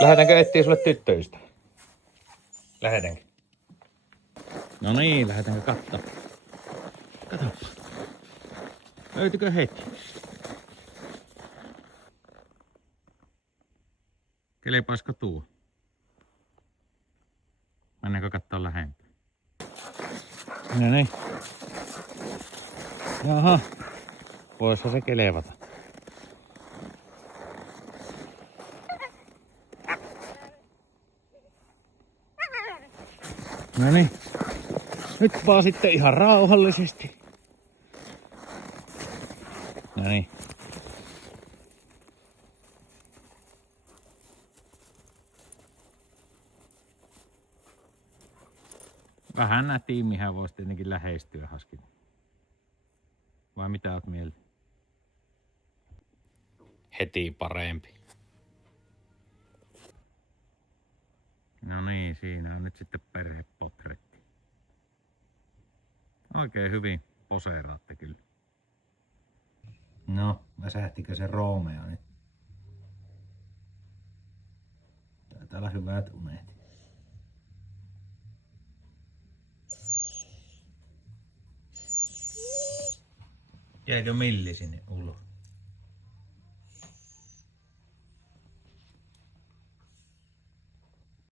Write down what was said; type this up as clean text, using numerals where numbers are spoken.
Lähetäänkö etsiä sulle tyttöystävä? Lähetäänkö? No niin, lähetäänkö katsoa? Katoppa. Löytyykö heti? Kelepaisiko tuo? Mennäänkö kattoo lähempää? No niin. Jaha. Voisi se kelevata. No niin. Nyt vaan sitten ihan rauhallisesti. No niin. Vähän nätiimmihän voisi tietenkin lähestyä haskin. Vai mitä oot mieltä? Heti parempi. No niin, siinä on nyt sitten perhepotretti. Oikein hyvin poseeraatte kyllä. No, väsähtikö se Romeo nyt? Taitaa olla hyvät unet. Jääkö Milli sinne ulos?